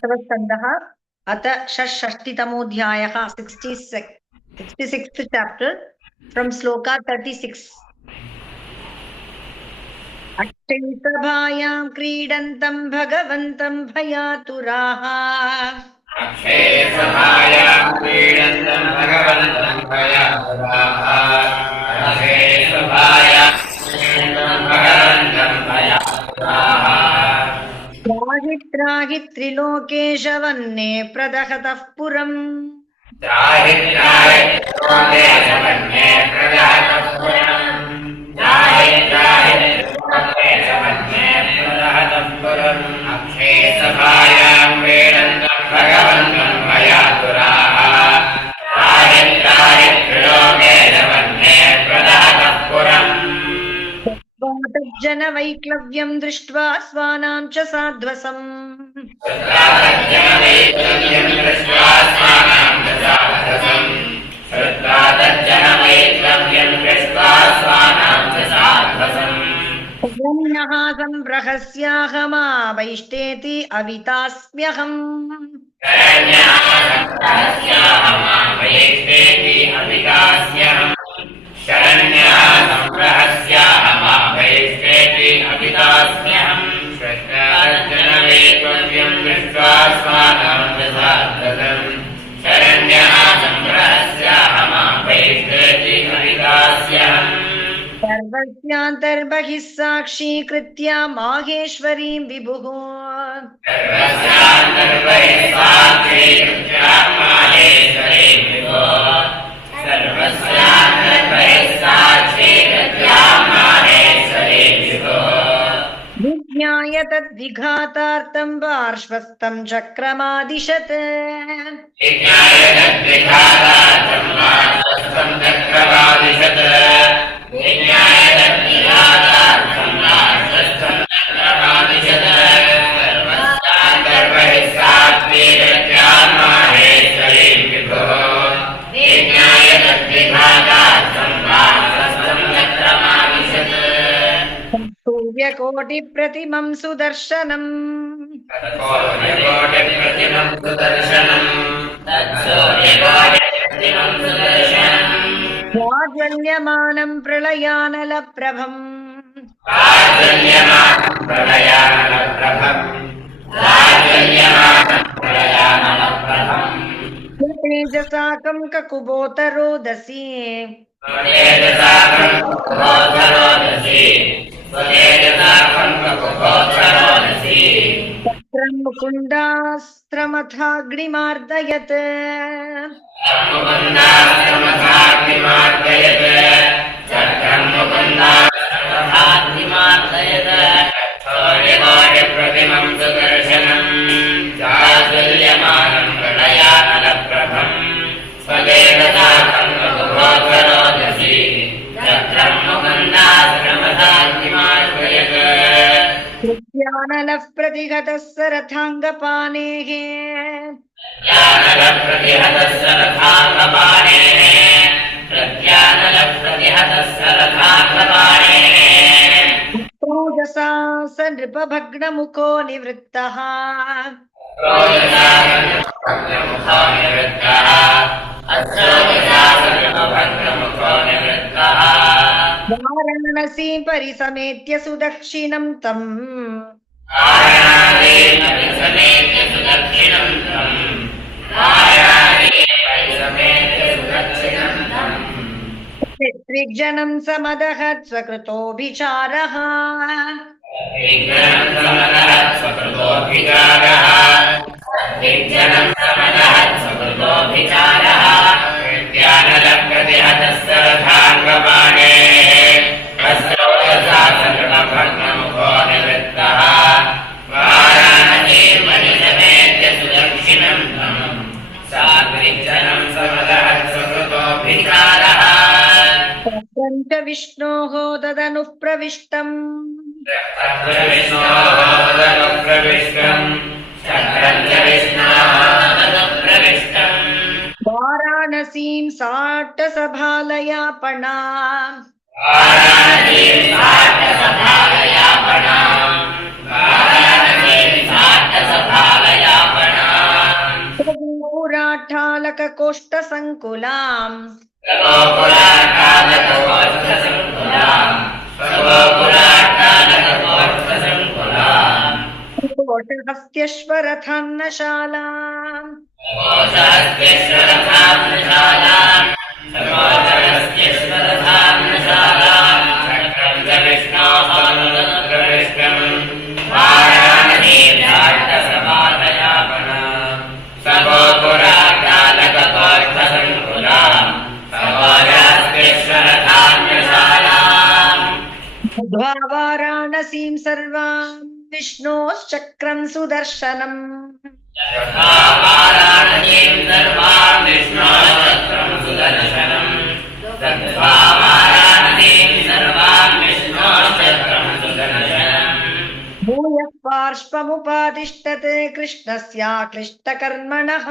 अष्टमस्कन्धः अथ षष्षष्टितमोऽध्यायः 66th chapter from sloka 36. अक्षयसभायां क्रीडन्तं भगवन्तं भयातुराः अक्षयसभायां क्रीडन्तं भगवन्तं भयातुराः अक्षयसभायां क्रीडन्तं भगवन्तं भयातुराः त्राहि त्राहि त्रिलोकेश वन्ने प्रदहतः पुरम् त्राहि त्राहि त्रिलोकेश वन्ने प्रदहतः पुरम् त्राहि त्राहि त्रिलोकेश वन्ने प्रदहतः पुरम् अक्षयसभायां क्रीडन्तं भगवन्तं भयातुराः त्राहि त्राहि त्रिलोकेश वन्ने प्रदहतः पुरम् तज्जनवैक्लव्यं दृष्ट्वा स्वानां च साध्वसम् संप्रहस्याहमावैष्टेति अवितास्म्यहम् शरण्या संप्रहस्याहमावैष्टेति अवितास्म्यहम् श्रद्धार्जनवैक्लव्यं दृष्ट्वा स्वानां च साध्वसम् शरण्यः संप्रहस्याहमावैष्टेति अवितास्म्यहम् सर्वस्यान्तर्बहिः साक्षीकृत्य माहेश्वरीं विभुः सर्वस्यान्तर्बहिः साक्षीकृत्य माहेश्वरीं विभुः सर्वस्यान्तर्बहिः साक्षीकृत्य माहेश्वरीं विभुः विज्ञाय तद्विघातार्थं पार्श्वस्थं चक्रमादिशत् विज्ञाय तद्विघातार्थं पार्श्वस्थं चक्रमादिशत् विज्ञाय तद्विघातार्थं पार्श्वस्थं चक्रमादिशत् सर्वस्यान्तर्बहिः साक्षीकृत्य माहेश्वरीं विभुः विज्ञाय तद्विघातार्थं पार्श्वस्थं चक्रमादिशत् सूर्यकोटिप्रतिमं सुदर्शनम् सूर्यकोटिप्रतिमं सुदर्शनम् सूर्यकोटिप्रतिमं सुदर्शनम् प्राज्वल्यमानं प्रलयानलप्रभम् प्राज्वल्यमानं प्रलयानलप्रभम् प्राज्वल्यमानं प्रलयानलप्रभम् तेजसाकं ककुबोतरोदसी स्वतेजसाकं ककुबोधरोदसी स्वतेजसाकं ककुबोधरोदसी चक्रं मुकुन्दास्त्रमथाग्निमार्दयत् मुकुन्दास्त्रमथाग्निमार्दयत् चक्रं मुकुन्दास्त्रमथाग्निमार्दयत् सूर्यकोटिप्रतिमं सुदर्शनम् चातुल्यमानं प्रलयानलप्रभम् स्वतेजसाकं ककुबोधरोदसी चक्रं मुकुन्दास्त्रमथाग्निमार्दयत् प्रत्यानलः प्रतिहतः सरथाङ्गपाणेः प्रत्यानलप्रतिहतः सरथाङ्गपाणेः प्रत्यानलप्रतिहतः सरथाङ्गपाणेः ओजसा स नृपभग्नमुखो निवृत्तः रोजसा सर्वभग्नमुखो निवृत्तः अस्रोजसा सर्वभग्नमुखो निवृत्तः वाराणसीं परिसमेत्य सुदक्षिणं तम् वाराणसीं परिसमेत्य सुदक्षिणं तम् वाराणसीं परिसमेत्य सुदक्षिणं तम् ऋत्विग्जनं समदहत् स्वकृतोऽभिचारः विज्ञानं समदहत् स्वकृतोऽभिचारः विज्ञानं समदहत् स्वकृतोऽभिचारः विज्ञानलप्रतिहतः सरथाङ्गपाणेः अस्रोजसा सर्वभग्नमुखो निवृत्तः वाराणसीं परिसमेत्य सुदक्षिणं तम् साग्निज्जनं समदहत् स्वकृतोऽभिचारः तत्रं च विष्णोः तदनुः प्रविष्टम् वाराणसीं साट्टसभालयापणा वाराणसीं साट्टसभालयापणा खगोपुराकालककोष्ठसङ्कुलाम् कोटहस्त्यश्वरथान्नशालाम् वाराणसीं सर्वां विष्णोश्चक्रं सुदर्शनम् भूयः पार्श्वमुपातिष्ठते कृष्णस्याक्लिष्टकर्मणः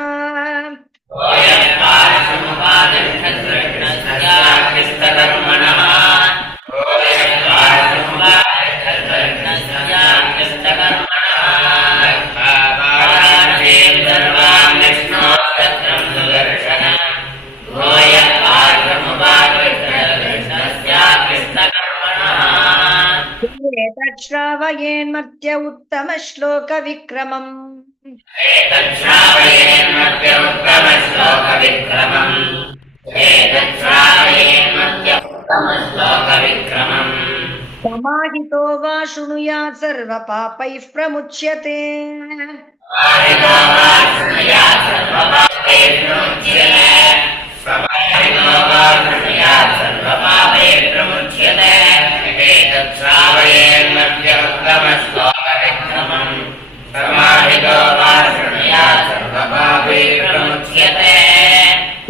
श्रावयेन्मत्य उत्तमश्लोकविक्रमम् समाहितो वा शृणुयात् सर्वपापैः प्रमुच्यते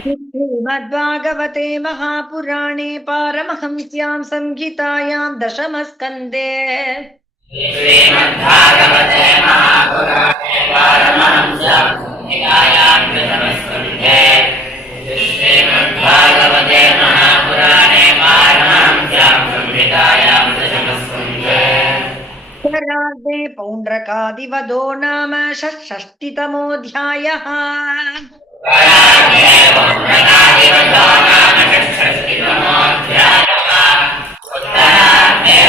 श्रीमद्भागवते महापुराणे पारमहंस्यां संहितायां दशमस्कन्धे उत्तरार्धे पौण्ड्रकादिवधो नाम षष्ठितमोऽध्यायः। उत्तरार्धे